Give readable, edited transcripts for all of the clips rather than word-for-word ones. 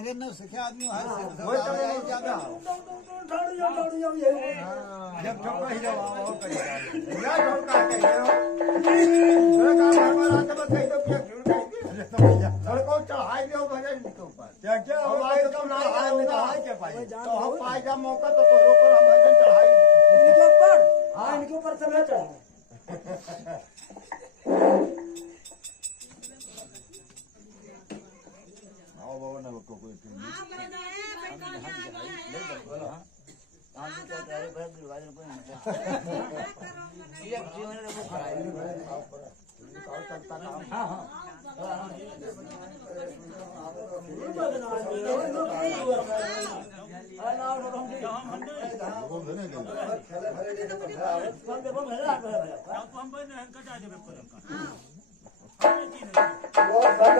अरे न सिखा आदमी जब चौका ही जब चढ़ाई दो भजन के ऊपर क्या क्या पाएगा मौका तो रोको भजन चढ़ाई इनके ऊपर। हाँ इनके ऊपर से मैं चढ़ा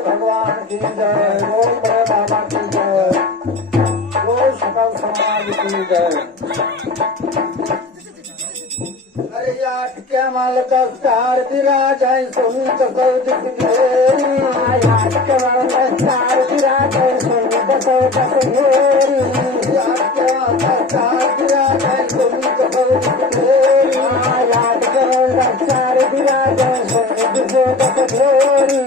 भगवान की जय, बोल बड़े बाबा की जय, बोल सकल समाज की जय। अरे याद के माल दस्तार विराज है सुन कसौद घेरी, याद के माल दस्तार विराज है सुन कसौद घेरी, याद के माल दस्तार विराज है सुन कसौद घेरी, याद के माल दस्तार विराज है सुन कसौद घेरी।